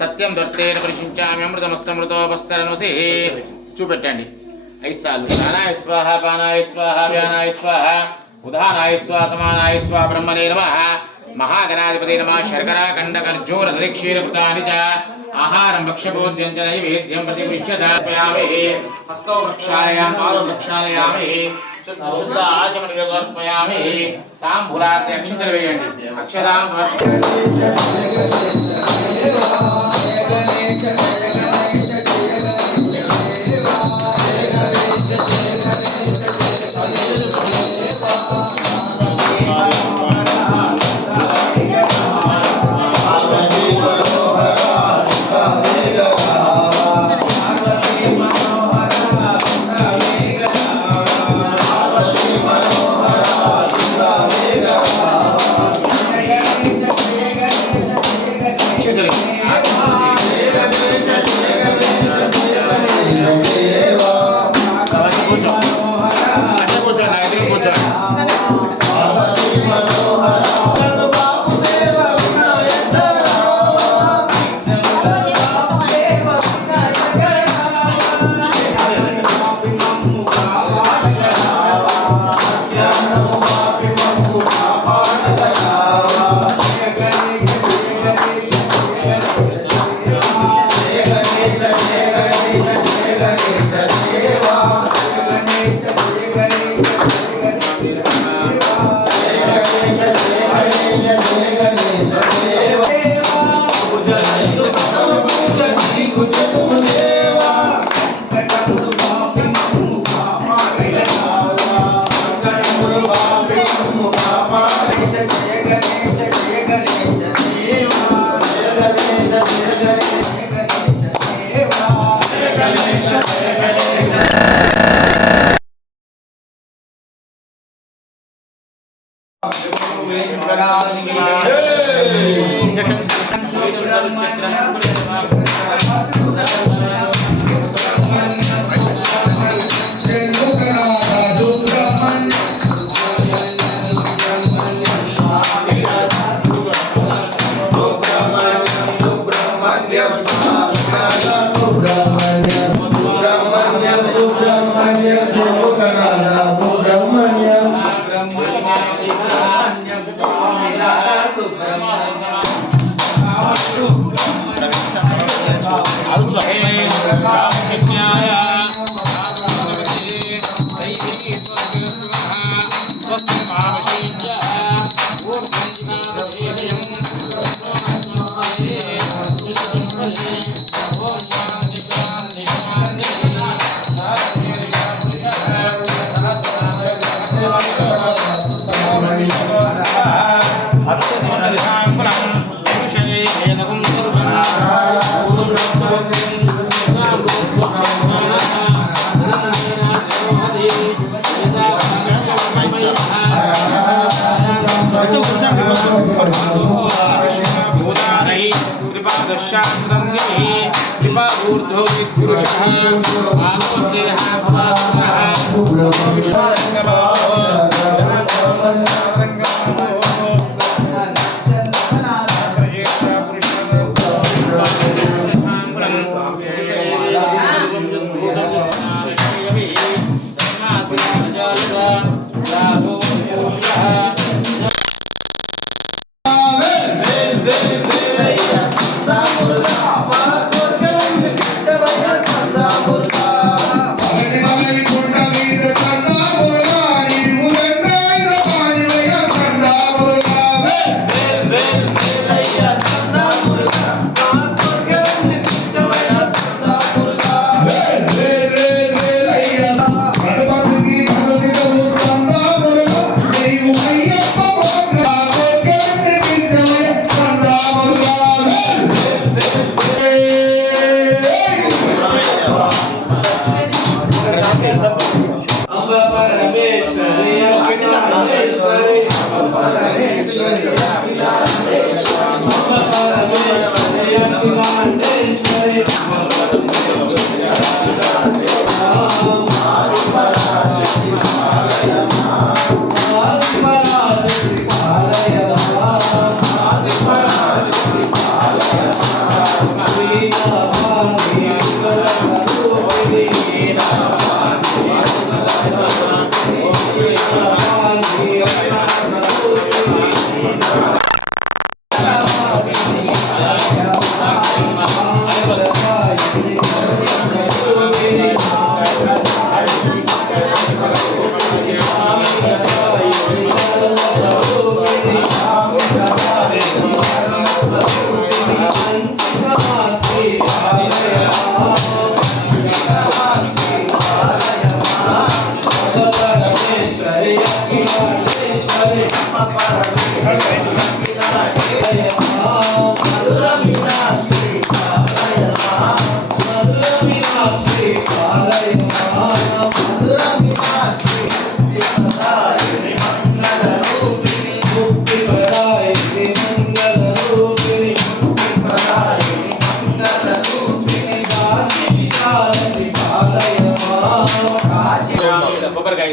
సత్యం దొర్తేన పరిశించామి అమృతమస్తమృతోపస్తరణసి చూపెట్టండి 5 సార్లు. ప్రాణాయ స్వాహ, పానాయ స్వాహ, వ్యానాయ స్వాహ, ఉదానాయ స్వాహ, సమానాయ స్వాహ, బ్రహ్మణే నమః, మహాగణాధిపతే నమః. శర్కరా కండకర్జూర దధిక్షీరకృతాని చ ఆహారం భక్ష్యభోజ్యం చ నైవేద్యం ప్రతిగృహ్యదాపయామి. హస్తో ప్రక్షాళయామి, పాదో ప్రక్షాళయామి, శుద్ధ ఆచమనిర్వర్పయామి. తాంబూలాగ్ని అక్షతలు వేయండి. అక్షతాం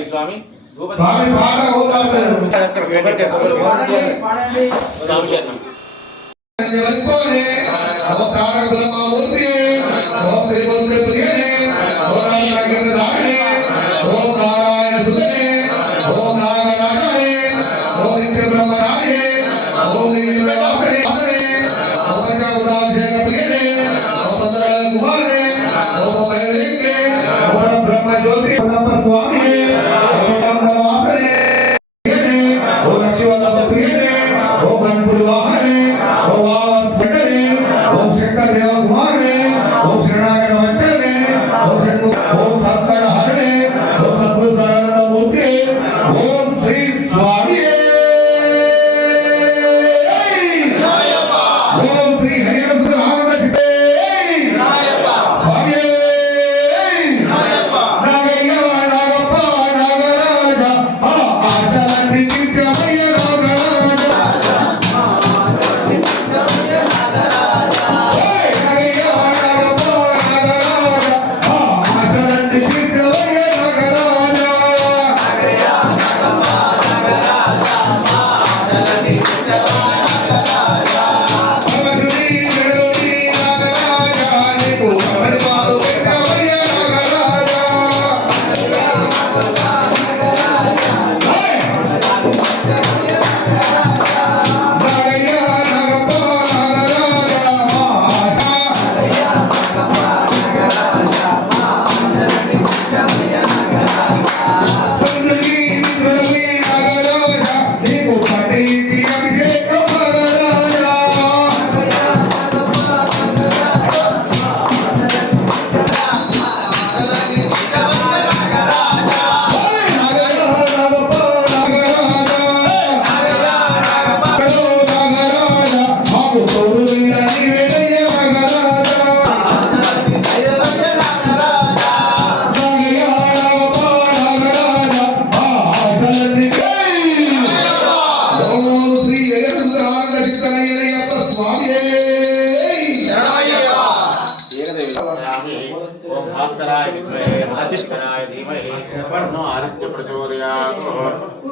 स्वामी ओम शंकर देव कुमार ने ओम शरणागत वत्सल ने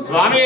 स्वामी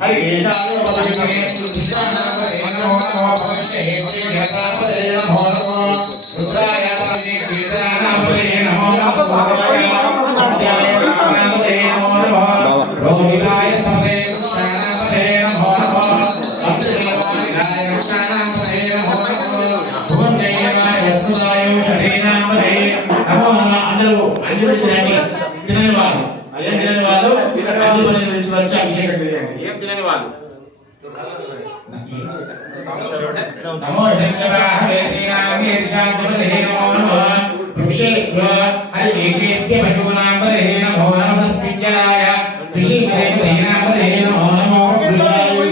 हरिकेशाय पदविमे कृष्णाय नमो नमः भवते जगतापदे नमो नमः रुद्राय पदे कीर्तनापदे नमो नमः अत्याय पदे नमो नमः रोहिताय पदे कृष्णापदे नमो नमः अत्रिवाय कृष्णापदे नमो नमः भुवनदेवाय वसुदाय शरीरापदे नमो नमः అందరూ అంజలి చేయండి తినని వాళ్ళు ఏం తినని వాళ్ళు అంజలి నుంచి వచ్చి అభిషేకం చేయండి ఏం తినని వాళ్ళు నమో శంకరాయ శ్రీరామే దిశాంతపదే నమో నమః ఋషేభ్య హరికేశేభ్య పశూనాంపదే నమో నమః స్పింజలాయ ఋషిపదే నాంపదే నమో నమో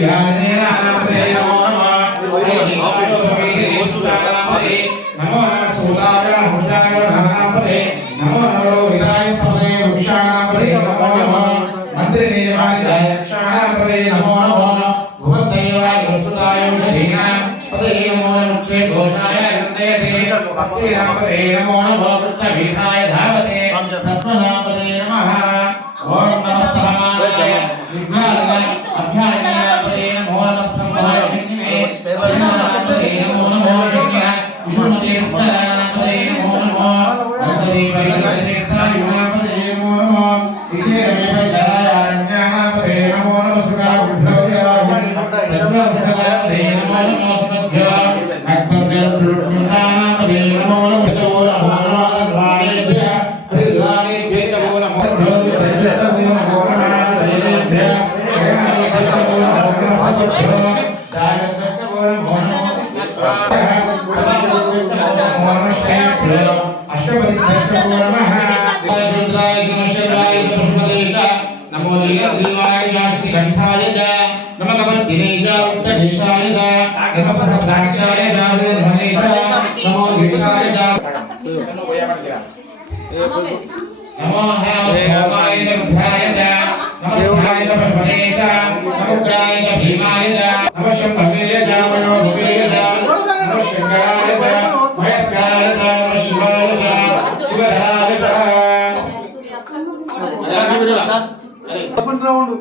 ధ్యానేనాంపదే నమో నమో నమః సూదాయ హృదయాయ నాంపదే నమో నమో విదాయ స్పదే వృక్షాణాంపదే నమో నమః మంత్రిదేవాయ యక్షాణాంపదే నమో నమః భువద్దేవాయ వసుదాయ శరీరాంపదే నమో నమః ఘోషాయ నందయతే భక్తినాంపదే నమో నమః వృక్షవీథాయ ధావతే సత్వనాంపదే నమః ఓం నమః సహమాయ నిర్భాలయ అభ్యాయనాంపదే నమో నమః సంభాయ పద్మనాంపదే నమో నమః శక్య విష్ణుమతే స్కరానాంపదే నమో నమః అంతరే పరిగణితాయునాంపదే నమో నమః విజయమే జయారణ్యానాంపదే నమో నమః సుఖా విభ్రవయామి సర్వభూతానాంపదే నమో నమః సుమధ్య అక్తర్జల్పురుషానాంపదే నమో నమః చవో నమో నమః ద్వారేభ్య ప్రతిద్వారేభ్య చవో నమో नमो हेमोय नमः नमस्काराय परमेश नमोग्राय भीमाय नमः शंभवे जामयो भवेय नमः शंकराय महेश्वराय नमः शिवाय शिवराय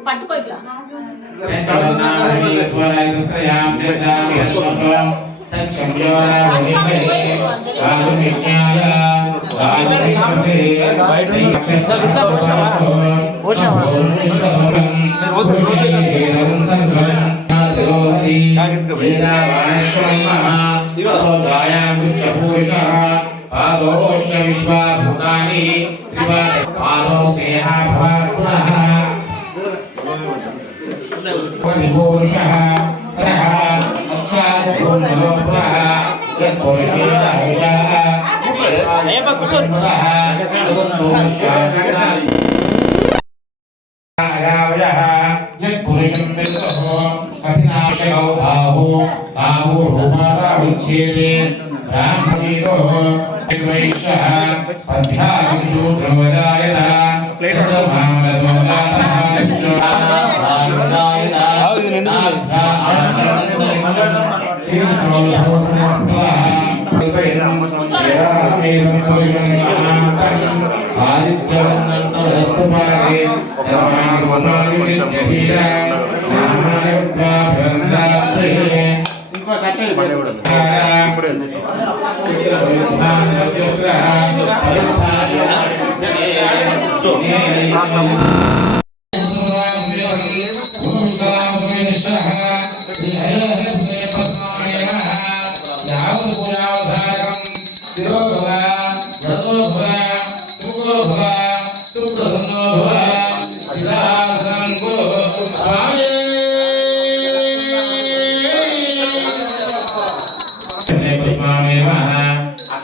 పట్టుకో ఇట్లా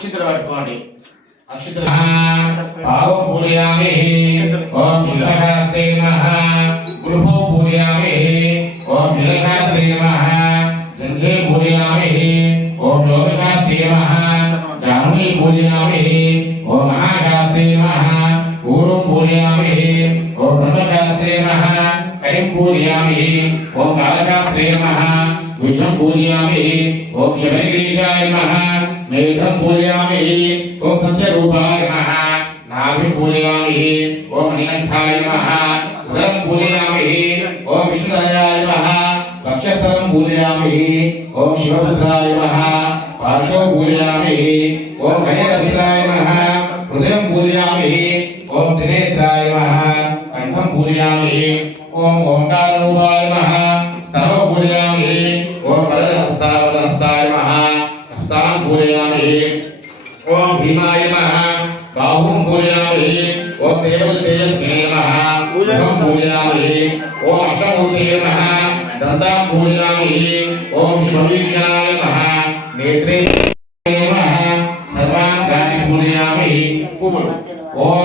అక్షింతలు పట్టుకోండి అక్షింతలు ఆవు పూజయామి ఓం శుద్ధహస్తే నమః గృహో పూజయామి ఓం నీలహస్తే నమః జంఘే పూజయామి ఓం లోకహస్తే నమః జానుని పూజయామి ఓం మహాశాస్తే నమః ఊరుం పూజయామి ఓం బ్రహ్మశాస్తే నమః కైం పూజయామి ఓం కాళశాస్తే నమః విష్ణుం పూజయామి ఓం శబరిగిరీశాయ నమః मेघं पूजयामि ओम सत्यरूपाय नमः नाभिं पूजयामि ओम नीलकंठाय नमः सुरं पूजयामि ओम विष्णुदयाय वक्षस्थलं पूजयामि ओम शिवपुत्राय नमः पार्श्वं पूजयामि ओम गणेशपुत्राय नमः हृदयं पूजयामि ओम त्रिनेत्राय नमः कंठं पूजयामि ओम ओंकाररूपाय नमः स्तनौ पूजयामि ओम वरदहस्ताय नमः हस्तान् पूजयामि ओम भीमाय नमः बाहुं पूजयामि ओम तेजस्विने नमः मुखं पूजयामि ओम अष्टमूर्तये नमः दन्तां पूजयामि ओम शिववीक्षणाय नमः नेत्रे नमः सर्वाङ्गानि पूजयामि ओम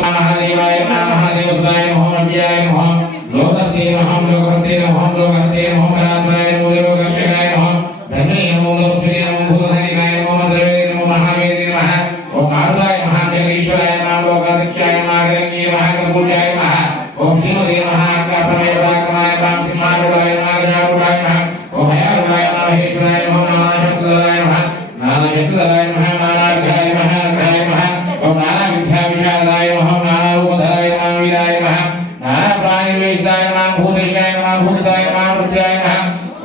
महादेवाय नमः महादेवताय नमः मध्याय नमः लोकर्ते नमः लोकर्ते नमः लोकर्ते नमः महात्माय नमः लोकक्षयाय नमः धन्ये नमो लक्ष्मी नमो भूतधारिकाय नमो द्रवे नमो महावेदे नमः ओम मारुताय नमः जगदीश्वराय नमः लोकाध्यक्षाय नमः गणगे नमः कर्पूजाय नमः ओम श्रीमते नमः काप्रमय पराक्रमाय नमः सिंहारूढाय नमः गजारूढाय नमः ओम हयारूढाय नमः महेश्वराय नमः नारायणसुताय नमः नारायणसुताय नमः नारायणाय नमः नारायणाय नमः ओम नाराविद्याविशालाय नमः नारारूपधराय नमः वीराय नमः नाराप्राणिवेशाय नमः भूतेशाय नमः भूताय नमः भूत्याय नमः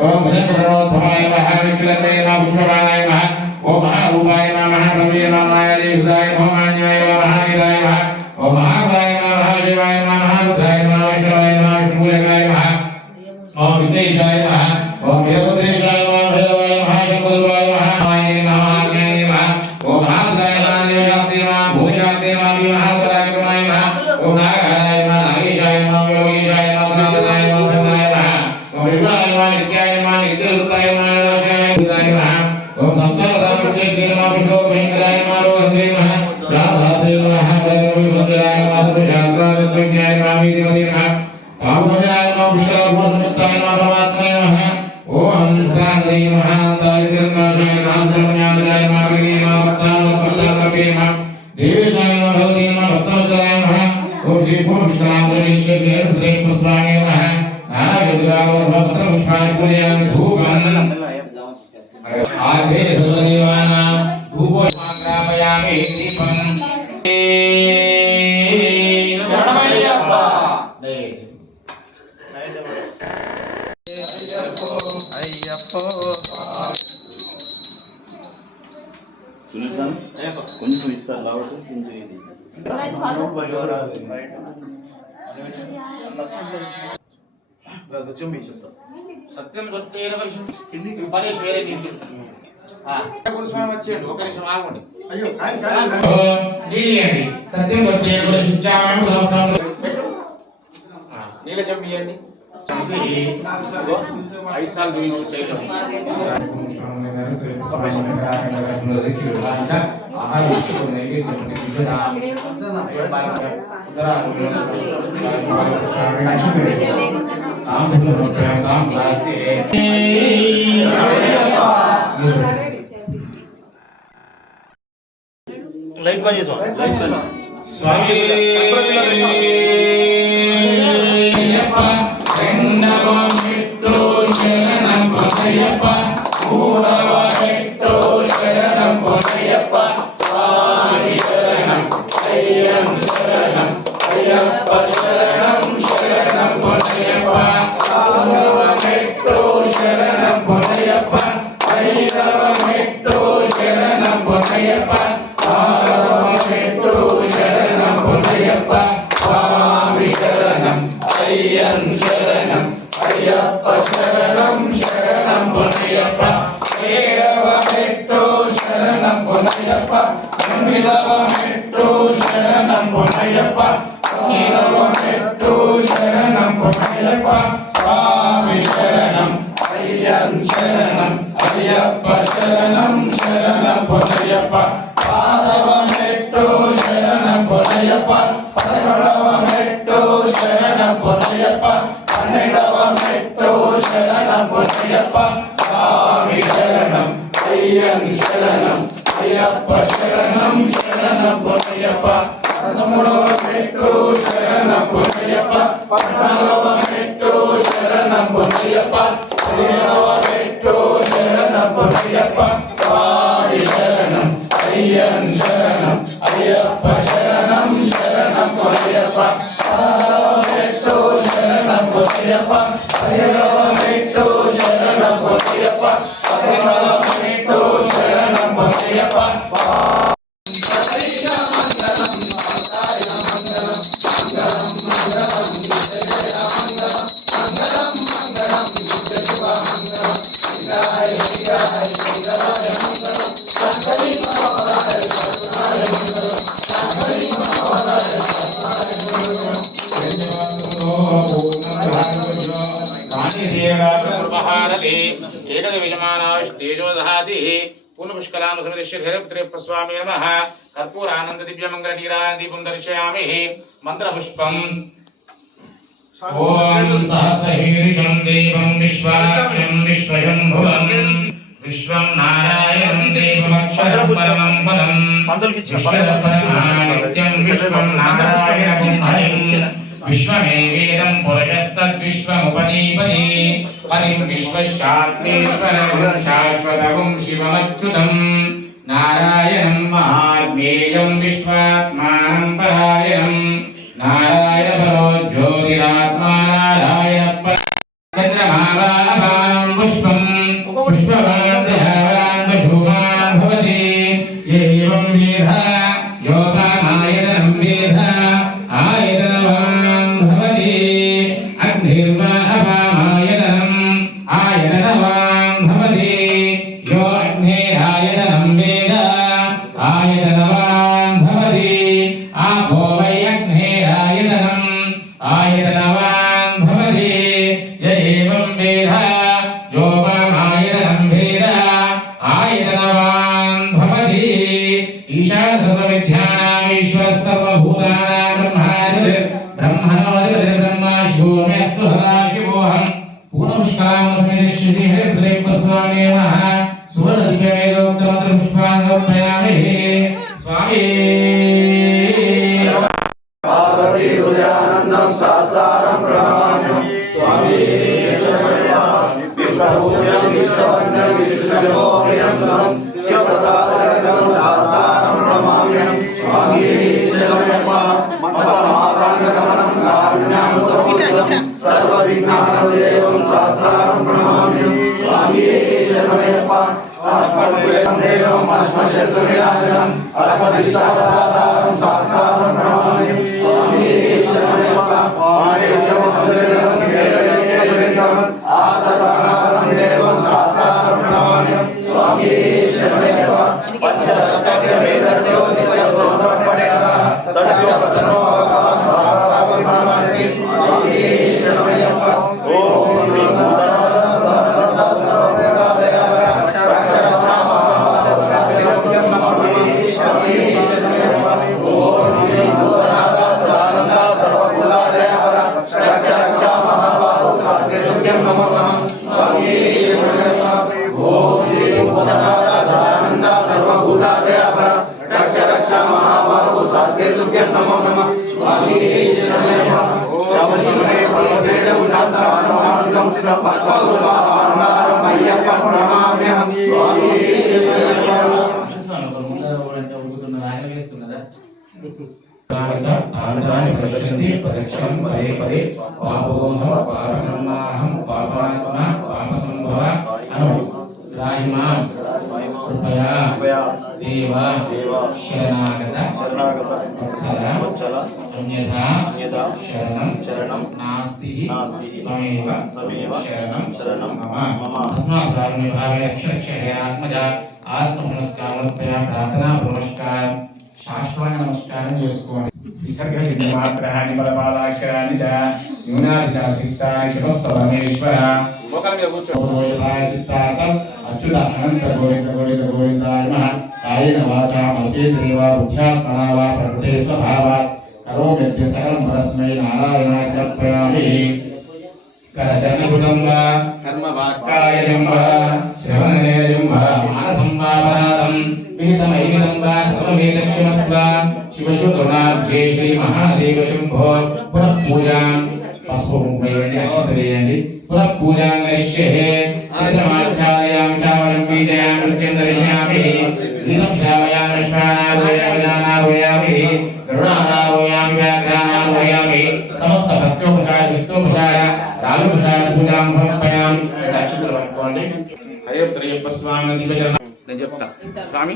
ओम भुजङ्गधरोद्धवाय नमः विश्वकर्मे नमः विश्वपालाय नमः ओम महारूपाय नमः महाप्रभवे नमः मायादेवताय नमः मान्याय नमः महावीराय नमः ओम महाकाय नमः महादेवाय नमः महारुद्राय नमः वैष्णवाय नमः विष्णुपूजकाय नमः ओम विघ्नेशाय नमः ओम वीरभद्रेशाय नमः भैरवाय नमः शंकरदेवाय नमः मान्याय नमः मान्याय नमः ओम महारुद्राय नमः देवशास्त्रे नमः भूतशास्त्रे नमः महापराक्रमाय नमः ओम नागाय नमः नागेशाय नमः योगेशाय नमः सनातनाय नमः सनाय नमः ओम विष्णुवाय नमः नित्याय नमः नित्यरूपाय नमः नाशाय नमः ओम संसारधामस्य नमः विष्णुभयंकराय नमः रोहते नमः व्यासाय नमः भद्राय नमः सर्वशास्त्रार्थज्ञाय नमः वीरवते नमः कामोदयाय नमः विष्णुभूतमुक्ताय नमः परमात्माय नमः ओम निष्ठाय नमः दारिद्र्यनाशाय नमः ब्रह्मज्ञानाय नमः गणे नमः सत्तानस्वताकपे नमः देवेशाय नमः भगवते नमः भक्तवत्सलाय नमः ओम श्री पुष्करामृतेश्वरे रुद्रे पुष्पाय नमः नारायणगाव भक्तपुष्पाय पूजयामि धूपम् आधे सर्वदेवानां धूपोष्माग्रापयामि दीपम् शरणमయ్యప్ప సునీల్ సార్ కొంచెం ఇస్తారు కాబట్టి కొంచెం ఇది సత్యం సత్యేన పరిశుద్ధం కిందికి పడేసి వేరే నీళ్ళు గురుస్వామి వచ్చేయండి ఒక నిమిషం ఆగండి నీళ్ళండి సత్యం సత్యేన పరిశుద్ధామం నీళ్ళ చెంపియండి 5 సార్లు యూజ్ చేయడం లైట్ బంద్ చేసాం స్వామి శరణయ్యప్ప మూడవ పెట్టో శరణం పొన్నయ్యప్ప స్వామి శరణం అయ్యం శరణం అయ్యప్ప శరణం శరణం పొన్నయ్యప్ప మూడవ పెట్టో శరణం పొన్నయ్యప్ప ఐదవ పెట్టో శరణం పొన్నయ్యప్ప ఆరవ పెట్టో శరణం పొన్నయ్యప్ప స్వామి శరణం అయ్యం శరణం అయ్యప్ప శరణం శరణం పొన్నయ్యప్ప ఏడవ మెట్టు శరణం పొన్నయ్యప్ప ఎనిమిదవ మెట్టు శరణం పొన్నయ్యప్ప తొమ్మిదవ మెట్టు శరణం పొన్నయ్యప్ప స్వామి శరణం అయ్యం శరణం అయ్యప్ప శరణం శరణం పొన్నయ్యప్ప పదవ మెట్టు శరణం పొన్నయ్యప్ప 11వ మెట్టు శరణం పొన్నయ్యప్ప 12వ మెట్టు శరణం పొన్నయ్యప్ప స్వామి శరణం అయ్యం శరణం అయ్యప్ప శరణం శరణం పొన్నయ్యప్ప 13వ మెట్టు శరణం పొన్నయ్యప్ప 14వ మెట్టు శరణం పొన్నయ్యప్ప 15వ మెట్టు శరణం పొన్నయ్యప్ప స్వామి శరణం అయ్యం శరణం అయ్యప్ప శరణం శరణం పొన్నయ్యప్ప 16వ మెట్టు శరణం అయ్యప్ప అయ్యప్ప శరణం అయ్యప్ప శరణం అయ్యప్ప స్వామి నమః కర్పూరానంద దివ్య మంగళ నీరాదీపం దర్శయామి మంత్రపుష్పం ఓం సహస్రశీర్షం దేవం విశ్వాక్షం విశ్వశంభువం విశ్వం నారాయణం దేవమక్షరం పరమం పదం విశ్వపరమానిత్యం విశ్వం నారాయణం హరిం విశ్వమేవేదం పురుషస్తద్విశ్వముపదీపదే హరిం విశ్వశాత్మేశ్వరం శాశ్వతం శివమచ్యుతం నారాయణం మహాత్మేయం విశ్వాత్మానం పరాయణం నారాయణ పరో జ్యోతిరాత్మా నారాయణ పర చంద్రమావాపాం పుష్పం పుష్పవాన్ దేహాన్ పశువాన్ భవతి ఏవం వేద యోగామాయతనం వేద ఆయతనవాన్ భవతి అగ్నిర్వా అపామాయతనం ఆయతనవాన్ భవతి యో అగ్నేరాయతనం వేద ఆయతనవాన్ భవతి ఆపో వై అగ్నేరాయతనం ఆయతనవాన్ భవతి య ఏవం వేద యోగామాయతనం వేద ఆయతనవాన్ భవతి ఈశాన సర్వవిద్యానాం ఈశ్వరः సర్వభూతానాం బ్రహ్మణోధిపతిర్ బ్రహ్మా శివో మే అస్తు సదాశివోహం పూర్ణపుష్కరామస్మినిశ్చితి హరిద్రైపస్వామి నమః సువర్ణదివ్యవేదోక్తమంత్రపుష్పాన్ని స్వామి పార్వతీ హృదయానందం శాస్త్రారం ప్రణమామి స్వామి విప్రభూజం విశ్వవందనం విష్ణుజోప్రియం సమం శివప్రసాదకరం శాస్త్రారం ప్రణమామి స్వామి శరణమయ్యప్ప మహామాతాంగమనం కారుణ్యామృతం సర్వవిఘ్నానాదేవం శాస్త్రారం ప్రణమామి స్వామి శరణమయ్యప్ప అస్మద్గుణం దేవం అస్మశత్రువినాశనం అస్మదిష్టాదాతారం శాస్త్రారం ప్రణమామి స్వామి శరణమయ్యప్ప ఆదేశమస్సరిరం కేవలం ఆతతానారం దేవం శాస్త్రారం ప్రణమామి స్వామి శరణమయ్యప్ప పంచరత్నవేదజ్యోతిర్గోత్రపడేన తస్యోపసర్వోపకాశాస్త్రారం ప్రణమామి స్వామి శరణమయ్యప్ప ఓం శ్రీ ప్రదక్షిణం పదే పదే పాపోహం పాపనమాహం పాపాత్మా పాపసంభవ అను రాయిమాం కృపయా దేవ శరణాగత వత్సల అన్యథా శరణం నాస్తి త్వమేవ శరణం మమ తస్మాత్ ప్రారంభే భావే రక్ష హే ఆత్మజ ఆత్మనమస్కారమర్పయ ప్రార్థనా నమస్కారం సాష్టాంగ నమస్కారం చేసుకోండి విసర్గలిని మాత్రాన్ని బలపాదాక్షరాన్ని చ న్యూనాధికారిక్తాన్ని శివస్తవమేశ్వర మోకాల మీద కూర్చో అచ్యుత అనంత గోవింద గోవింద గోవిందాయ నమః కాయేన వాచా మనసేంద్రియా బుద్ధ్యాత్మనా వా ప్రకృతే స్వభావాత్ కరోమి సకలం పరస్మై నారాయణాయ సమర్పయామి కరచరణభుజం వా కర్మవాక్కాయజం వా శ్రవణనేయం వా మానసం వా పరాదం విహితమైనం వా శతమేదక్షిమస్వ శివశుద్ధనాబ్జే శ్రీ మహాదేవ శంభో పునః పూజాం పసుపు వేయండి అక్షత వేయండి పునః పూజాం కరిష్యే చంద్రమాఛాదయామి చావళం వీజయామి నృత్యం దర్శయామి దీనం శ్రావయామి శ్వానారోయామి గరుడానారోయామి వ్యాఘ్రానారోయామి సమస్త భక్తోపచార యుక్తోపచార నేను చెప్తా స్వామి